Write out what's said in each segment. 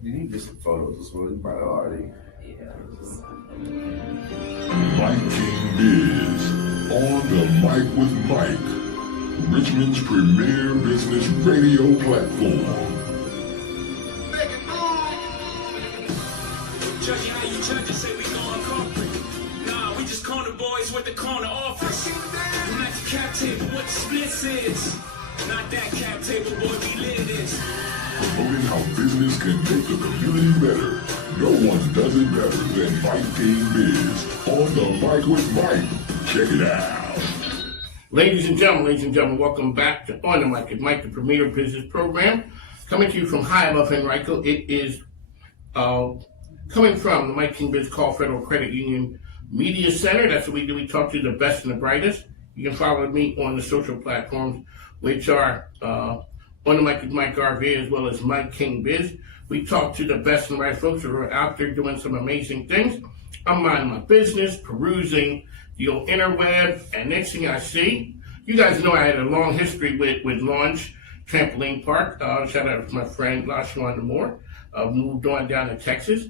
You need to get some photos as well. You might have already. Yeah. Mike King Biz, on the mic with Mike, Richmond's premier business radio platform. Judging how you judge say we going corporate. Nah, we just corner boys with the corner office. We like the cap table, what the splits is. Not that cap table, boy, we live this. Promoting how business can make the community better. No one does it better than Mike King Biz. On the mic with Mike. Check it out. Ladies and gentlemen, welcome back to On the Mic with Mike, the premier business program. Coming to you from high above Henrico. It is coming from the Mike King Biz Call Federal Credit Union Media Center. That's what we do. We talk to the best and the brightest. You can follow me on the social platforms, which are On the Mic with Mike RV, as well as Mike King Biz. We talk to the best and right folks who are out there doing some amazing things. I'm minding my business, perusing the old interweb, and next thing I see, you guys know I had a long history with Launch Trampoline Park. Shout out to my friend LaShawn Moore. Moved on down to Texas.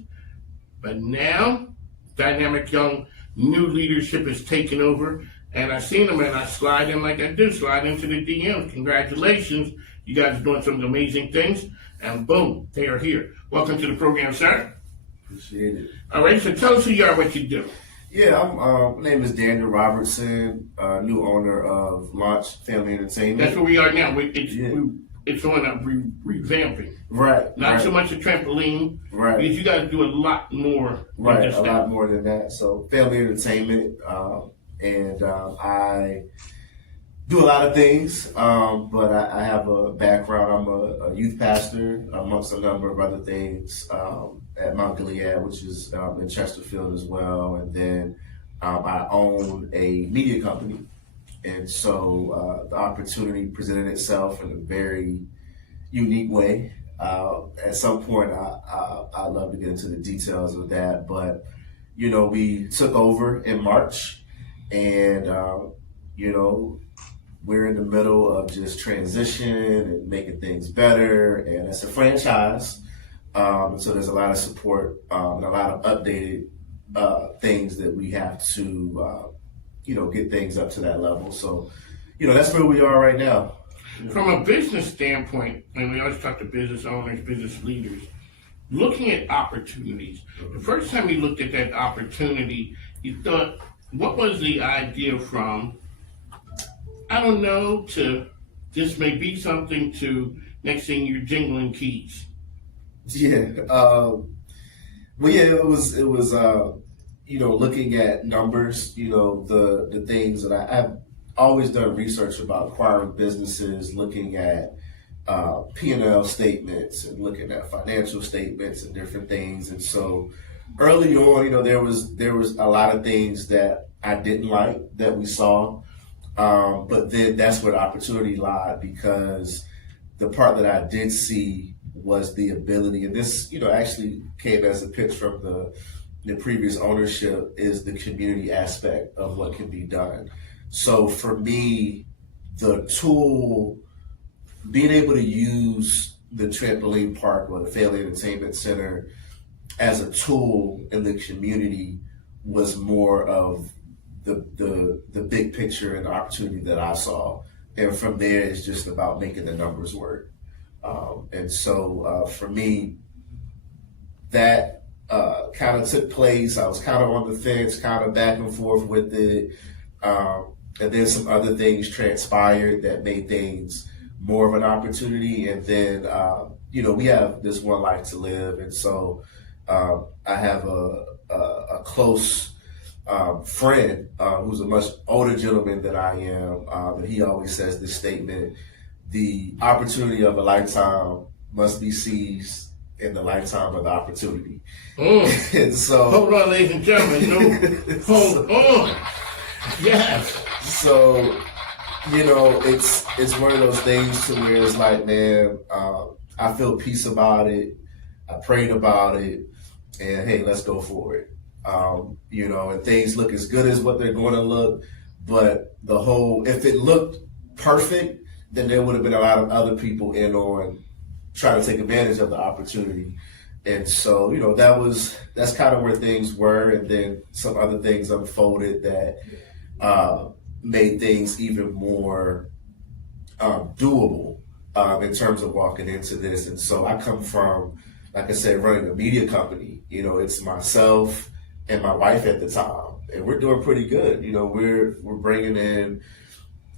But now, dynamic young new leadership is taking over, and I seen them and I slide in like I do, slide into the DMs. Congratulations, you guys are doing some amazing things, and boom, they are here. Welcome to the program, sir. Appreciate it. All right, so tell us who you are, what you do. Yeah, my name is Daniel Robertson, new owner of Launch Family Entertainment. That's where we are now. It's on a revamping. Right. Not so much a trampoline. Right. Because you guys do a lot more. Right, a lot more than that. So family entertainment, and I do a lot of things, but I have a background. I'm a youth pastor, amongst a number of other things, at Mount Gilead, which is in Chesterfield as well. And then I own a media company. And so the opportunity presented itself in a very unique way. At some point, I'd love to get into the details of that. But, you know, we took over in March, and, you know, we're in the middle of just transition and making things better. And it's a franchise. So there's a lot of support and a lot of updated things that we have to you know, get things up to that level. So, you know, that's where we are right now. From a business standpoint, and we always talk to business owners, business leaders, looking at opportunities. The first time you looked at that opportunity, you thought, what was the idea from, I don't know, to this may be something to next thing you're jingling keys? Yeah. Well, yeah, it was you know, looking at numbers, you know, the things that I've always done research about acquiring businesses, looking at P&L statements and looking at financial statements and different things. And so early on, you know, there was a lot of things that I didn't like that we saw. But then that's where the opportunity lied, because the part that I did see was the ability, and this, you know, actually came as a pitch from the previous ownership, is the community aspect of what can be done. So for me, the tool, being able to use the trampoline park or the family entertainment center as a tool in the community was more of the big picture and the opportunity that I saw. And from there, it's just about making the numbers work. And so for me, that kind of took place. I was kind of on the fence, kind of back and forth with it. And then some other things transpired that made things more of an opportunity. And then, you know, we have this one life to live. And so I have a close friend who's a much older gentleman than I am. And he always says this statement: the opportunity of a lifetime must be seized in the lifetime of the opportunity. And so, hold on, ladies and gentlemen. No, hold on. Yes. So, you know, it's one of those things to where it's like, man, I feel peace about it. I prayed about it, and hey, let's go for it. You know, and things look as good as what they're going to look, but if it looked perfect, then there would have been a lot of other people in on trying to take advantage of the opportunity. And so, that's kind of where things were. And then some other things unfolded that made things even more doable in terms of walking into this. And so I come from, like I said, running a media company. It's myself and my wife at the time, and we're doing pretty good. We're bringing in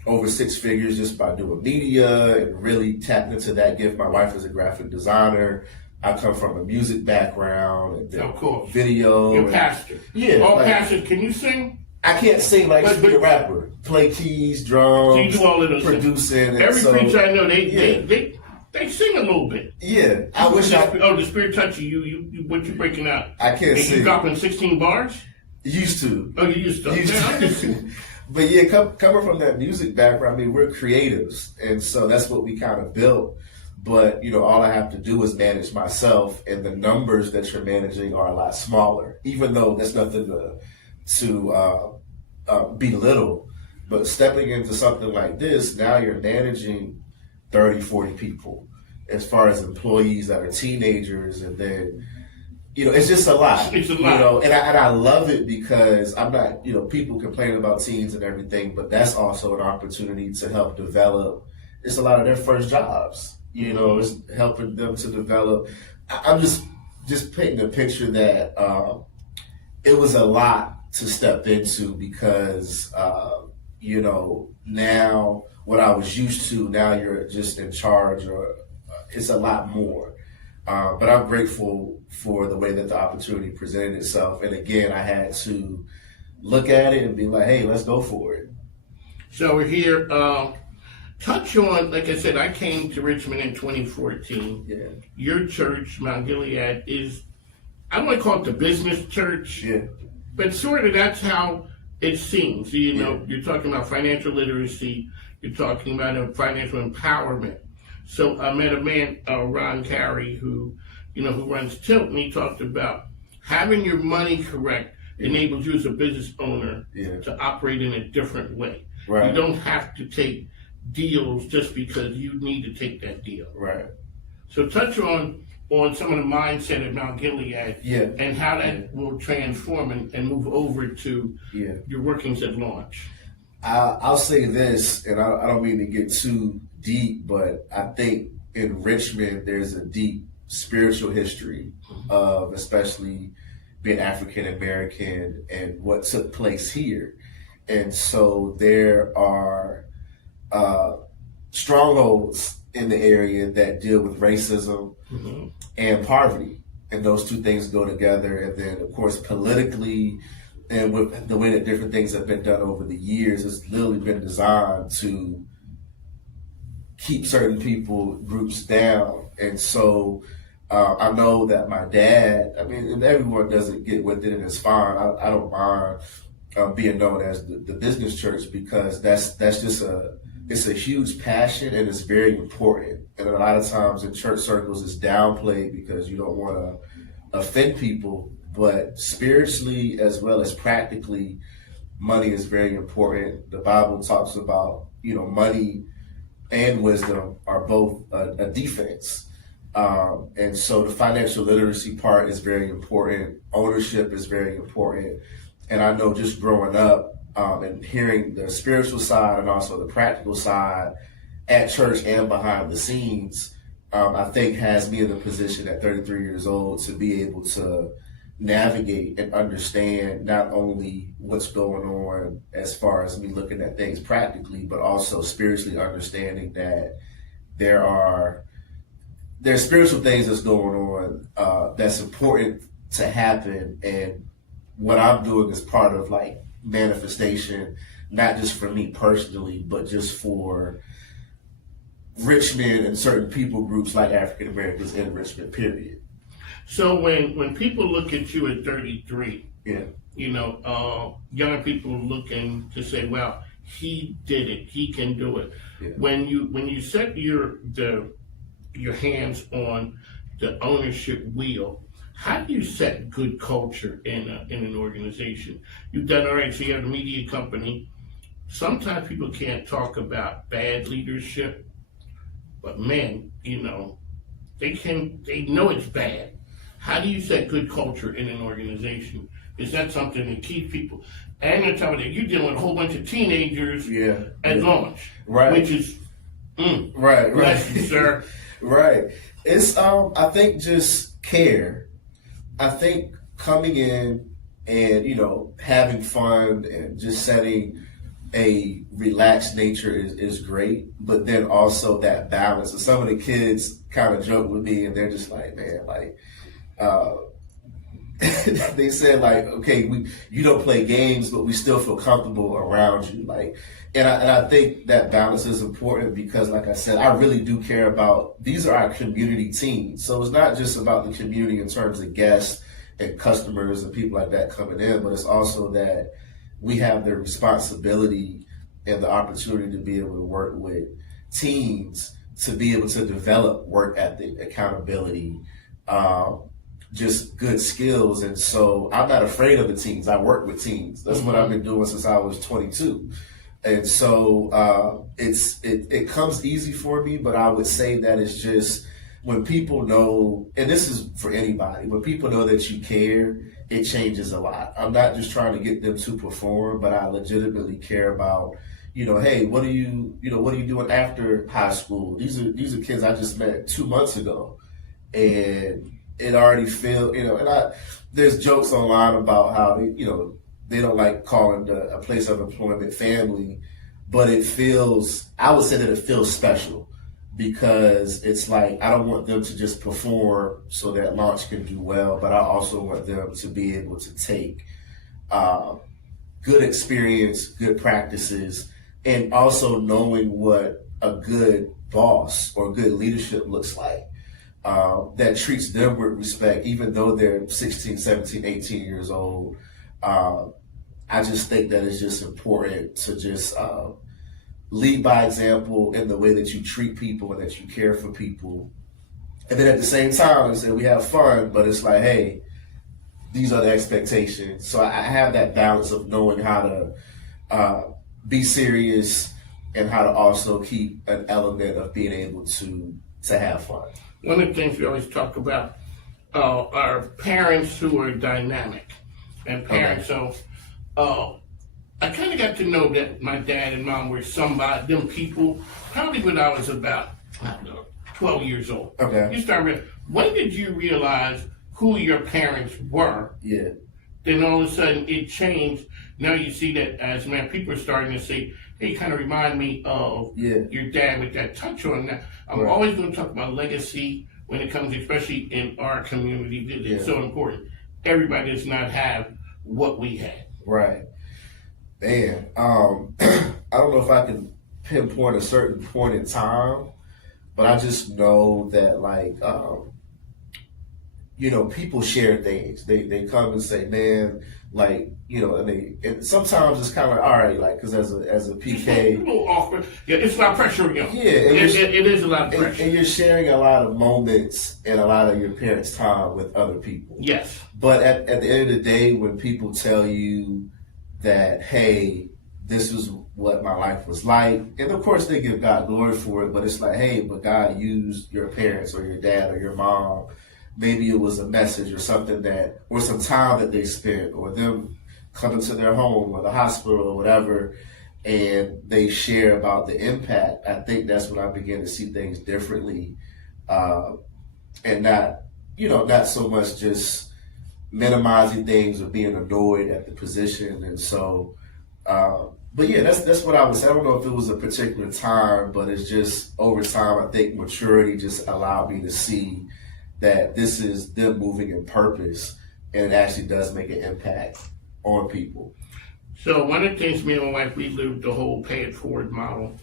over 6 figures just by doing media and really tapping into that gift. My wife is a graphic designer. I come from a music background and of course. video. You're a pastor. Yeah. All pastors. Can you sing? I can't sing like just be a rapper. Play keys, drums, So you do all of those producing. Every preacher I know, they sing a little bit. Yeah. I wish the Spirit touching you. What you breaking out? I can't sing. You dropping 16 bars? Used to. Oh, you used to. But yeah, coming from that music background, I mean, we're creatives, and so that's what we kind of built. But all I have to do is manage myself, and the numbers that you're managing are a lot smaller. Even though that's nothing to belittle, but stepping into something like this, now you're managing 30, 40 people as far as employees that are teenagers, and then it's just a lot. It's a lot. And I love it because I'm not, people complain about teens and everything, but that's also an opportunity to help develop. It's a lot of their first jobs. It's helping them to develop. I'm just painting a picture that it was a lot to step into because, now what I was used to, now you're just in charge, or it's a lot more. But I'm grateful for the way that the opportunity presented itself. And again, I had to look at it and be like, hey, let's go for it. So we're here. Touch on, like I said, I came to Richmond in 2014. Yeah. Your church, Mount Gilead, is, I don't want to call it the business church, Yeah. but sort of that's how it seems. You're talking about financial literacy. You're talking about financial empowerment. So I met a man, Ron Carey, who runs Tilt, and he talked about having your money correct enables you as a business owner to operate in a different way. Right. You don't have to take deals just because you need to take that deal. Right. So touch on some of the mindset at Mount Gilead and how that will transform and move over to your workings at launch. I'll say this, and I don't mean to get too deep, but I think in Richmond there's a deep spiritual history of especially being African American and what took place here. And so there are strongholds in the area that deal with racism and poverty. And those two things go together. And then, of course, politically, and with the way that different things have been done over the years, it's literally been designed to keep certain groups down. And so I know that my dad, and everyone doesn't get with it, and it's fine. I don't mind being known as the business church, because that's just it's a huge passion, and it's very important. And a lot of times in church circles it's downplayed because you don't want to offend people. But spiritually as well as practically, money is very important. The Bible talks about, money and wisdom are both a defense. And so the financial literacy part is very important. Ownership is very important. And I know just growing up and hearing the spiritual side and also the practical side at church and behind the scenes, I think has me in a position at 33 years old to be able to navigate and understand not only what's going on as far as me looking at things practically, but also spiritually understanding that there's spiritual things that's going on that's important to happen. And what I'm doing is part of like manifestation, not just for me personally, but just for Richmond and certain people groups like African Americans in Richmond, period. So when people look at you at 33, younger people looking to say, well, he did it, he can do it. Yeah. When you set your hands on the ownership wheel, how do you set good culture in an organization? You've done all right, so you have a media company. Sometimes people can't talk about bad leadership, but man, they know it's bad. How do you set good culture in an organization? Is that something that keeps people? And on top of that, you're dealing with a whole bunch of teenagers at launch, right? Which is right, bless you, sir. Right. It's I think just care. I think coming in and having fun and just setting a relaxed nature is great, but then also that balance. And some of the kids kind of joke with me, and they're just like, man, like, they said like, okay, you don't play games, but we still feel comfortable around you, like, and I think that balance is important because, like I said, I really do care about these are our community teams, so it's not just about the community in terms of guests and customers and people like that coming in, but it's also that we have the responsibility and the opportunity to be able to work with teams to be able to develop work ethic, accountability, just good skills. And so I'm not afraid of the teams. I work with teams. That's what I've been doing since I was 22. And so it comes easy for me, but I would say that it's just when people know, and this is for anybody, when people know that you care, it changes a lot. I'm not just trying to get them to perform, but I legitimately care about, hey, what are you doing after high school? These are kids I just met 2 months ago, and it already feels, and there's jokes online about how they don't like calling a place of employment family, but I would say that it feels special because it's like I don't want them to just perform so that launch can do well, but I also want them to be able to take good experience, good practices, and also knowing what a good boss or good leadership looks like that treats them with respect, even though they're 16, 17, 18 years old. I just think that it's just important to just lead by example in the way that you treat people and that you care for people. And then at the same time, we have fun, but it's like, hey, these are the expectations. So I have that balance of knowing how to be serious and how to also keep an element of being able to have fun. One of the things we always talk about are parents who are dynamic and parents. Okay. So I kind of got to know that my dad and mom were them people probably when I was about 12 years old. Okay. When did you realize who your parents were? Yeah. Then all of a sudden it changed. Now you see that as people are starting to say, hey, kind of remind me of your dad with that touch on that. I'm always going to talk about legacy when it comes, especially in our community. It's so important. Everybody does not have what we had. Right. Man, I don't know if I can pinpoint a certain point in time, but I just know that people share things. They come and say, man, and sometimes it's kind of like, all right, because as a PK, it's a little awkward. Yeah, it's a lot of pressure on you. Yeah, it is a lot of pressure. And you're sharing a lot of moments and a lot of your parents' time with other people. Yes. But at the end of the day, when people tell you that, hey, this is what my life was like, and of course they give God glory for it, but it's like, hey, but God used your parents or your dad or your mom. Maybe it was a message or something or some time that they spent, or them coming to their home or the hospital or whatever, and they share about the impact. I think that's when I began to see things differently, and not so much just minimizing things or being annoyed at the position. And so, but yeah, that's what I would say. I don't know if it was a particular time, but it's just over time, I think maturity just allowed me to see that this is them moving in purpose, and it actually does make an impact on people. So one of the things me and my wife, we lived the whole pay it forward model.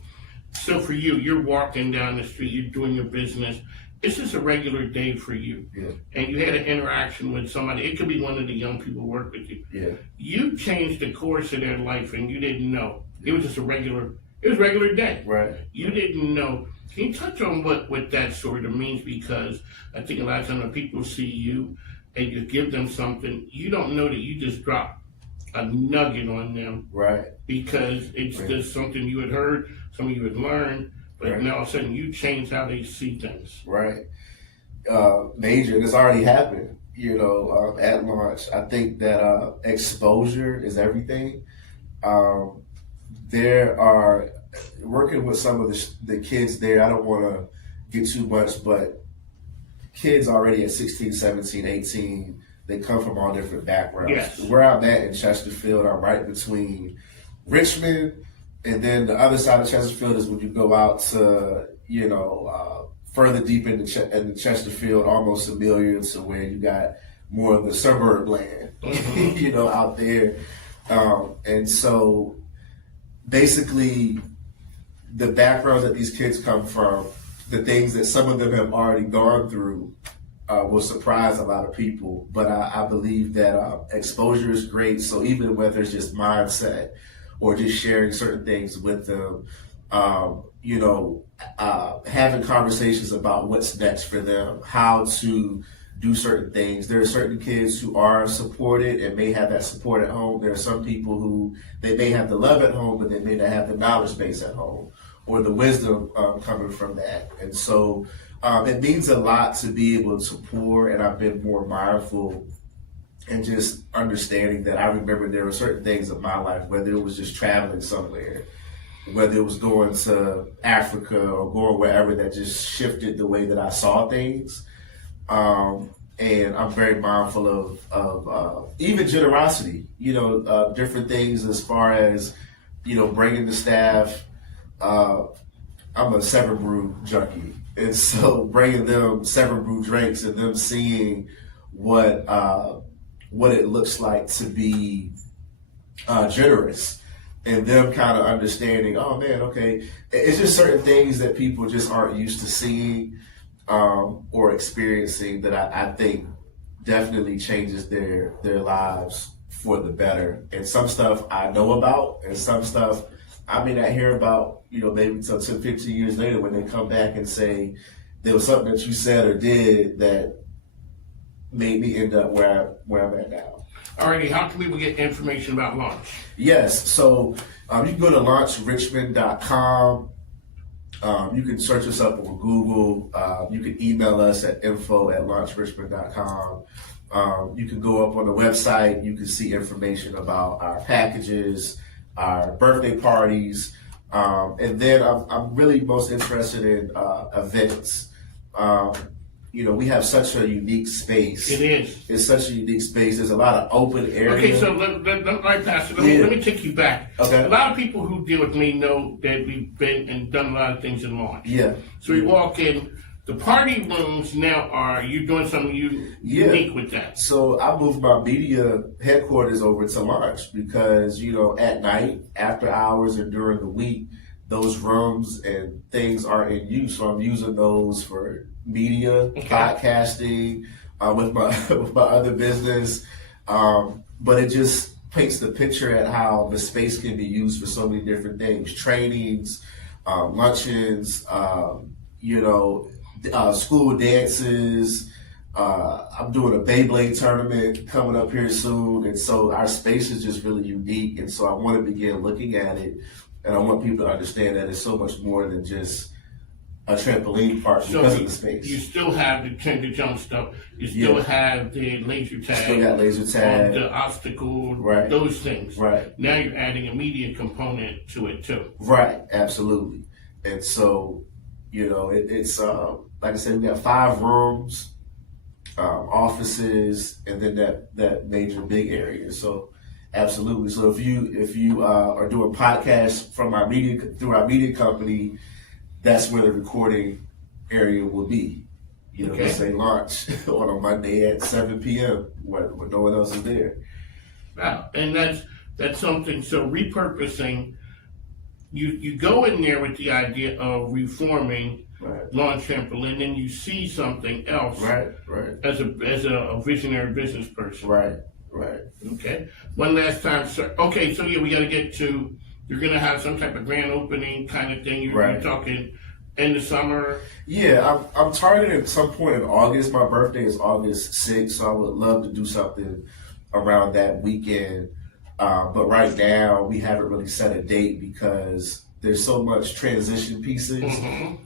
So for you, you're walking down the street, you're doing your business. It's just a regular day for you. Yeah. And you had an interaction with somebody. It could be one of the young people who work with you. Yeah. You changed the course of their life and you didn't know. It was just a regular day. Right. You didn't know. Can you touch on what that sort of means? Because I think a lot of times when people see you and you give them something, you don't know that you just dropped a nugget on them. Right. Because it's just something you had heard, something you had learned, but now all of a sudden you change how they see things. Right. Major, and it's already happened. at launch. I think that exposure is everything. There are working with some of the kids there. I don't want to get too much, but kids already at 16, 17, 18, they come from all different backgrounds. Yes. Where I'm at in Chesterfield, I'm right between Richmond, and then the other side of Chesterfield is when you go out to, further deep into Chesterfield, almost Amelia, to where you got more of the suburb land, out there. And so basically the backgrounds that these kids come from, the things that some of them have already gone through, will surprise a lot of people. But I believe that exposure is great. So even whether it's just mindset or just sharing certain things with them, having conversations about what's next for them, how to do certain things. There are certain kids who are supported and may have that support at home. There are some people who they may have the love at home, but they may not have the knowledge base at home or the wisdom coming from that. And so it means a lot to be able to pour, and I've been more mindful and just understanding that I remember there were certain things in my life, whether it was just traveling somewhere, whether it was going to Africa or going wherever, that just shifted the way that I saw things. And I'm very mindful of even generosity, different things as far as, bringing the staff. I'm a 7 Brew junkie. And so bringing them 7 Brew drinks and them seeing what it looks like to be generous, and them kind of understanding, oh man, okay, it's just certain things that people just aren't used to seeing or experiencing that I think definitely changes their lives for the better. And some stuff I know about, and some stuff I may not hear about, maybe until 10, 15 years later when they come back and say, there was something that you said or did that made me end up where I'm at now. Alrighty, how can people get information about launch? Yes, so you can go to launchrichmond.com. You can search us up on Google. You can email us at info@launchrichmond.com. You can go up on the website. You can see information about our packages, our birthday parties, and then I'm really most interested in events. We have such a unique space. It is. It's such a unique space. There's a lot of open area. Okay, so let me take you back. Okay. A lot of people who deal with me know that we've been and done a lot of things in launch. Yeah. So we walk in. The party rooms now you're doing something unique with that. So I moved my media headquarters over to launch because, at night, after hours, and during the week, those rooms and things are in use. So I'm using those for media, podcasting, with my other business. But it just paints the picture at how the space can be used for so many different things: trainings, luncheons, school dances. I'm doing a Beyblade tournament coming up here soon. And so our space is just really unique. And so I want to begin looking at it. And I want people to understand that it's so much more than just a trampoline park because of the space. You still have the Tender Jump stuff. You still have the laser tag. Still got laser tag. The obstacle, right. Those things. Right. Now you're adding a media component to it too. Right, absolutely. And so, it's like I said, we got 5 rooms, offices, and then that major big area. So absolutely. So if you are doing podcasts through our media company, that's where the recording area will be. Let's say launch on a Monday at 7 p.m. when no one else is there. Wow, and that's something. So repurposing, you go in there with the idea of reforming. Right. Launch Trampoline, and you see something else. Right. As a visionary business person. Right. Okay. One last time, sir. Okay, so we got to get to. You're gonna have some type of grand opening kind of thing. You're talking in the summer. Yeah, I'm targeting at some point in August. My birthday is August 6th, so I would love to do something around that weekend. But right now, we haven't really set a date because there's so much transition pieces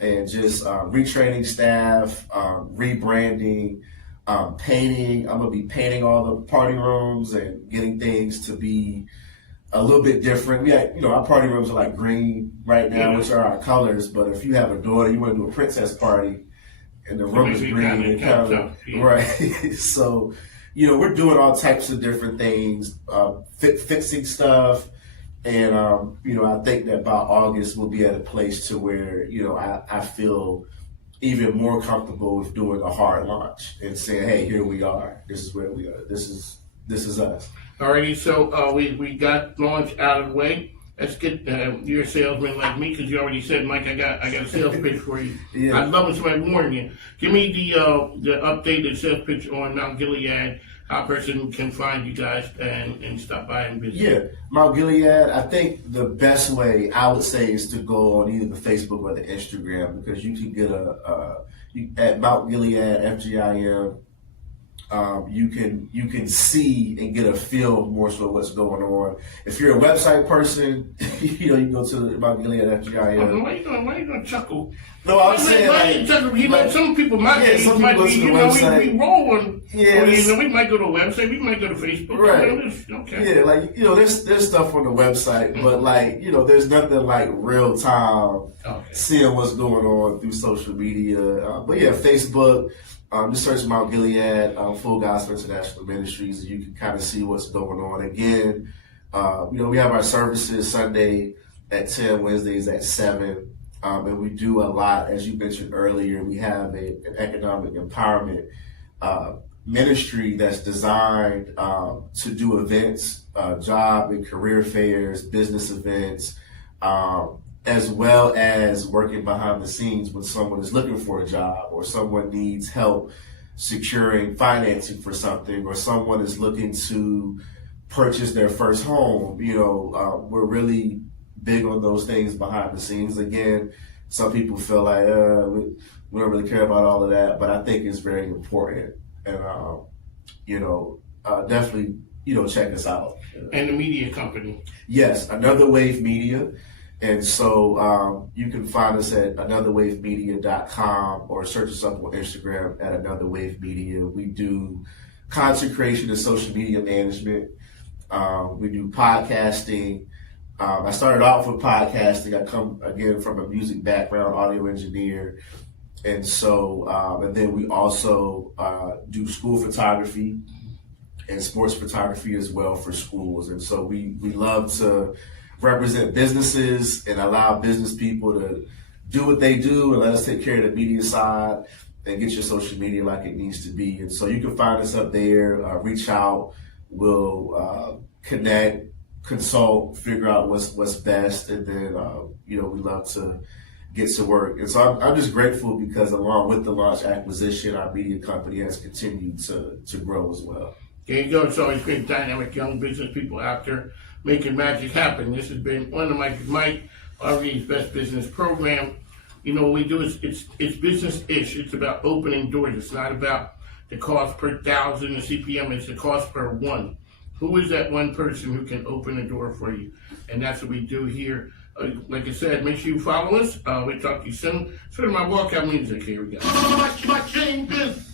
and just retraining staff, rebranding, painting. I'm gonna be painting all the party rooms and getting things to be a little bit different. We had, our party rooms are like green right now, which are our colors. But if you have a daughter, you want to do a princess party, and the room is green, it kind of right. So, we're doing all types of different things, fixing stuff, and I think that by August we'll be at a place to where I feel even more comfortable with doing a hard launch and saying, hey, here we are. This is where we are. This is us. Alrighty, so we got launch out of the way. Let's get you're a salesman like me, because you already said, Mike, I got a sales pitch for you. Yeah. I'd love when somebody warned you. Give me the updated sales pitch on Mount Gilead, how a person can find you guys and stop by and visit. Yeah, Mount Gilead, I think the best way I would say is to go on either the Facebook or the Instagram, because you can get at Mount Gilead FGIM. You can see and get a feel more so what's going on. If you're a website person, you can go to Mount Gilead FGIM. Why are you gonna chuckle? No, I'm saying some people might some people go to the website. we roll on. Yeah, we might go to a website, we might go to Facebook. Right. Okay. Yeah, there's stuff on the website, but there's nothing like real time seeing what's going on through social media. But yeah, Facebook. Just search Mount Gilead, Full Gospel International Ministries, and you can kind of see what's going on. Again, we have our services Sunday at 10, Wednesdays at 7, and we do a lot. As you mentioned earlier, we have an economic empowerment ministry that's designed to do events, job and career fairs, business events, as well as working behind the scenes when someone is looking for a job, or someone needs help securing financing for something, or someone is looking to purchase their first home. We're really big on those things behind the scenes. Again, some people feel like we don't really care about all of that, but I think it's very important. And definitely check us out. And the media company. Yes, Another Wave Media. And so you can find us at anotherwavemedia.com, or search us up on Instagram at Another Wave Media. We do content creation and social media management. We do podcasting. I started off with podcasting. I come, again, from a music background, audio engineer. And so, and then we also do school photography and sports photography as well for schools. And so we love to represent businesses and allow business people to do what they do, and let us take care of the media side and get your social media like it needs to be. And so you can find us up there, reach out, we'll connect, consult, figure out what's best, and then we love to get to work. And so I'm just grateful, because along with the launch acquisition, our media company has continued to grow as well. There you go. It's always great, dynamic young business people out there making magic happen. This has been On the Mic with Mike, RV's Best Business Program. What we do is it's business-ish. It's about opening doors. It's not about the cost per thousand, the CPM. It's the cost per one. Who is that one person who can open a door for you? And that's what we do here. Like I said, make sure you follow us. We'll talk to you soon. Sort of my walkout music. Here we go. My changes.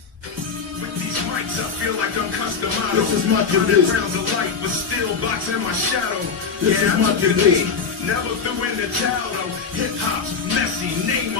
With these mics, I feel like I'm customized. This is my tradition. Rounds of light, but still boxing my shadow. This is my tradition. Never threw in the towel, though. Hip hop's messy, name